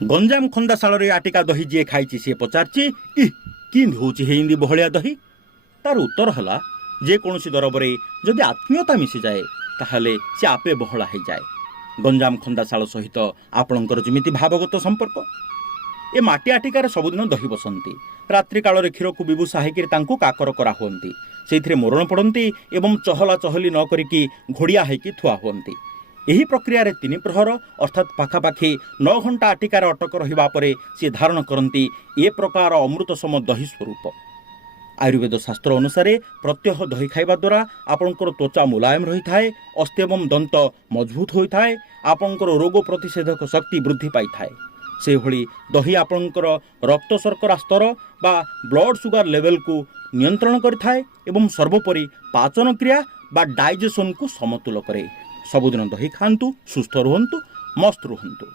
गंजाम खंदाशाल आटिका दही जी खाई सी पचारची कि हूँ हिंदी बहलिया दही तार उत्तर है जेकोसी दरबरे जदि आत्मीयता मिसी जाए ताहले से आपे बहला हो जाए। गंजाम खंदाशाल सहित आपणकर जमिति भावगत संपर्क ए माटी आटिकार सबुदिन दही बसंती रात्रि काल क्षीर को विभूषा होकर काकर करा हुंती से मरण पड़ती एवं चहला चहली न करिकी घोड़िया होकी थुआ हुंती। एही प्रक्रिया रे 3 प्रहर अर्थात पाखापाखि 9 घंटा आटिकार अटक रहिबा परे से धारण करती ए प्रकार अमृतसम दही स्वरूप। आयुर्वेद शास्त्र अनुसार प्रत्यह दही खाइबा द्वारा आपणकर त्वचा मुलायम रही थाए, अस्थि एवं दंत मजबूत होता है, आपणकर रोग प्रतिषेधक शक्ति वृद्धि पाई थाए। से भली दही आपणकर रक्त शर्करा स्तर बा ब्लड सुगर लेवल को नियंत्रण करिथाए एवं सर्वोपरि पाचन क्रिया बा डाइजेशन को समतुल करे। सबुदिन दही खांतु, सुस्थ रुहंतु, मस्त रुहंतु।